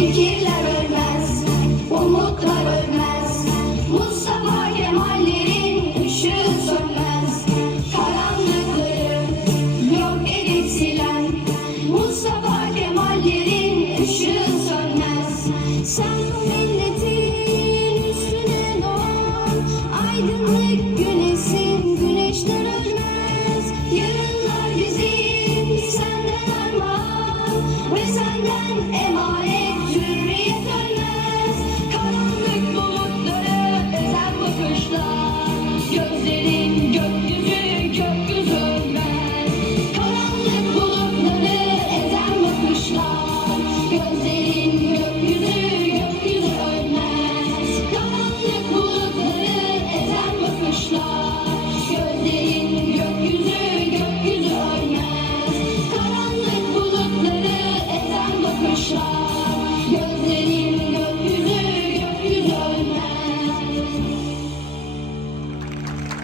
Fikirler ölmez, umutlar ölmez. Mustafa Kemallerin ışığı sönmez. Karanlıkları yok edip silen Mustafa Kemallerin ışığı sönmez. Sen bu milletin üstüne doğan aydınlık güneşsin, güneşler ölmez. Yarınlar bizim senden armağan ve senden emanet, hürriyet ölmez. Karanlık bulutları ezen bakışlar, gözlerin gökyüzü, gökyüzü ölmez. Karanlık bulutları ezen bakışlar, gözlerin gökyüzü, gökyüzü ölmez. Karanlık bulutları ezen bakışlar, gözlerin gökyüzü, gökyüzü ölmez. Karanlık bulutları ezen bakışlar, gözlerin